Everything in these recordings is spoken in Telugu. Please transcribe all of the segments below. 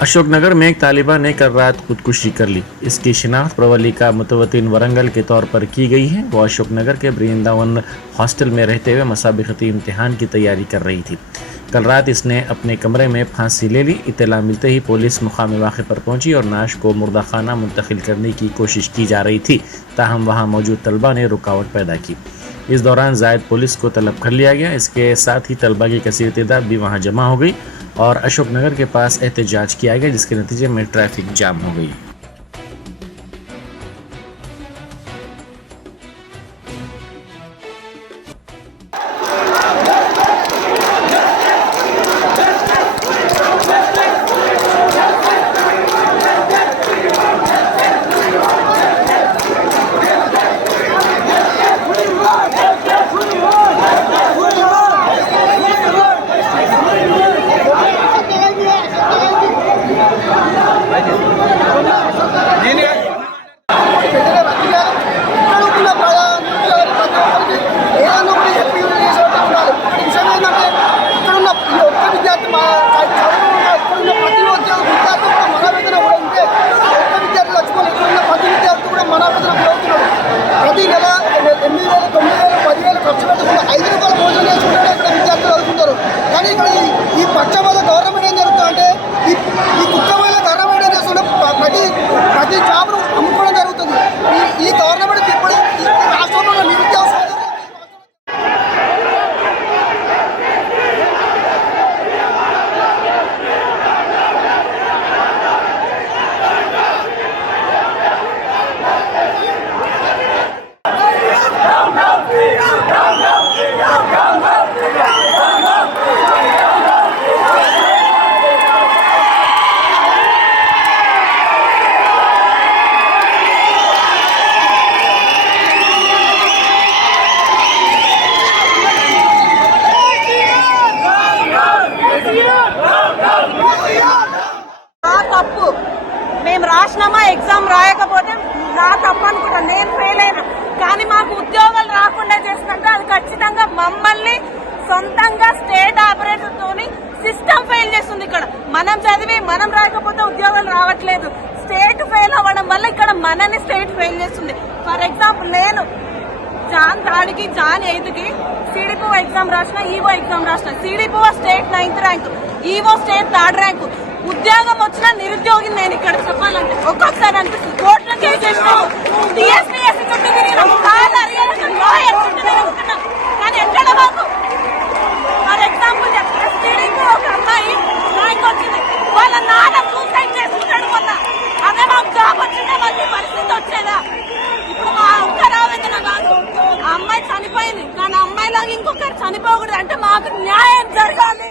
अशोकनगर में एक तालिबा ने कल रात खुदकुशी कर ली। इसकी शिनाख्त प्रवलिका मुतवतिन वरंगल के तौर पर की गई है। वो अशोकनगर के वृंदावन हॉस्टल में रहते हुए मसाबिकती इम्तिहान की तैयारी कर रही थी। कल रात इसने अपने कमरे में फांसी ले ली। इत्तला मिलते ही पुलिस मुकाम वाक़े पर पहुंची और नाश को मुर्दा खाना मुंतकिल करने की कोशिश की जा रही थी, ताहम वहां मौजूद तलबा ने रुकावट पैदा की। इस दौरान जायद पुलिस को तलब कर लिया गया। इसके साथ ही तलबा की कसीर तादाद भी वहां जमा हो गई और अशोकनगर के पास एहतजाज किया गया, जिसके नतीजे में ट्रैफिक जाम हो गई। తప్పు మేము రాసినామా ఎగ్జామ్ రాయకపోతే నా తప్పు అనుకుంటా, నేను ఫెయిల్ అయినా. కానీ మాకు ఉద్యోగాలు రాకుండా చేసినట్టు అది ఖచ్చితంగా మమ్మల్ని సొంతంగా స్టేట్ ఆపరేటర్ తోని సిస్టమ్ ఫెయిల్ చేస్తుంది. ఇక్కడ మనం చదివి మనం రాయకపోతే ఉద్యోగాలు రావట్లేదు. స్టేట్ ఫెయిల్ అవ్వడం వల్ల ఇక్కడ మనని స్టేట్ ఫెయిల్ చేస్తుంది. ఫర్ ఎగ్జాంపుల్ నేను జాన్ 3కి జాన్ 8కి సిడిపో ఎగ్జామ్ రాసిన, ఈవో ఎగ్జామ్ రాసిన. సిడిపో state 9th rank, EO state 3rd rank. ఉద్యోగం వచ్చిన నిరుద్యోగి నేను ఇక్కడ చెప్పాలంటే ఒక్కొక్కసారి అనిపిస్తుంది. కోర్టులో కేసు చేసినాము, టీఎస్పీఎస్సీ చుట్టూ తిరిగినాము, లాయర్ చుట్టూ తిరుగుతున్నాం, కానీ ఎక్కడ మాకు. ఫర్ ఎగ్జాంపుల్ ఎస్టీడీకి ఒక అమ్మాయి ర్యాంక్ వచ్చింది, వాళ్ళ నాన్న సూసైడ్ చేసుకుంటాడు మొన్న. అదే మాకు జాబ్ వచ్చిందే మళ్ళీ పరిస్థితి వచ్చేదా? ఇప్పుడు మా ఒక్క రావేదన కాదు, ఆ అమ్మాయి చనిపోయింది, కానీ అమ్మాయిలాగా ఇంకొకరు చనిపోకూడదు. అంటే మాకు న్యాయం జరగాలి.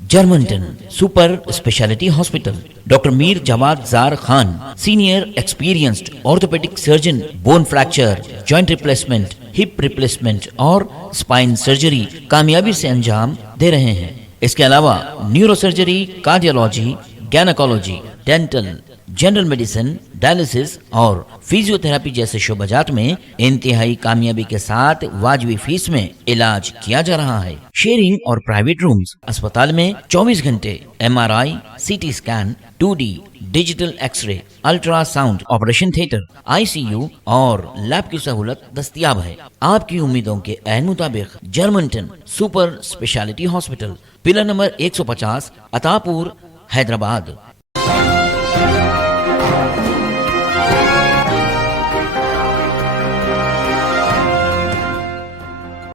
Germanten super speciality hospital, doctor Mir Jawad Zar Khan, senior experienced orthopaedic surgeon, bone fracture, joint replacement, hip replacement और स्पाइन सर्जरी कामयाबी से अंजाम दे रहे हैं। इसके अलावा neuro surgery, cardiology, gynaecology, dental, general medicine, dialysis और फिजियोथेरेपी जैसे शोबाजात में इंतहाई कामयाबी के साथ वाजबी फीस में इलाज किया जा रहा है। शेयरिंग और प्राइवेट रूम्स। अस्पताल में 24 घंटे MRI, CT scan, 2D digital x-ray, ultrasound, operation theatre, ICU और लैब की सहूलत दस्तयाब है। आपकी उम्मीदों के ऐन मुताबिक Germanten super speciality hospital, pillar number 150, Attapur, Hyderabad.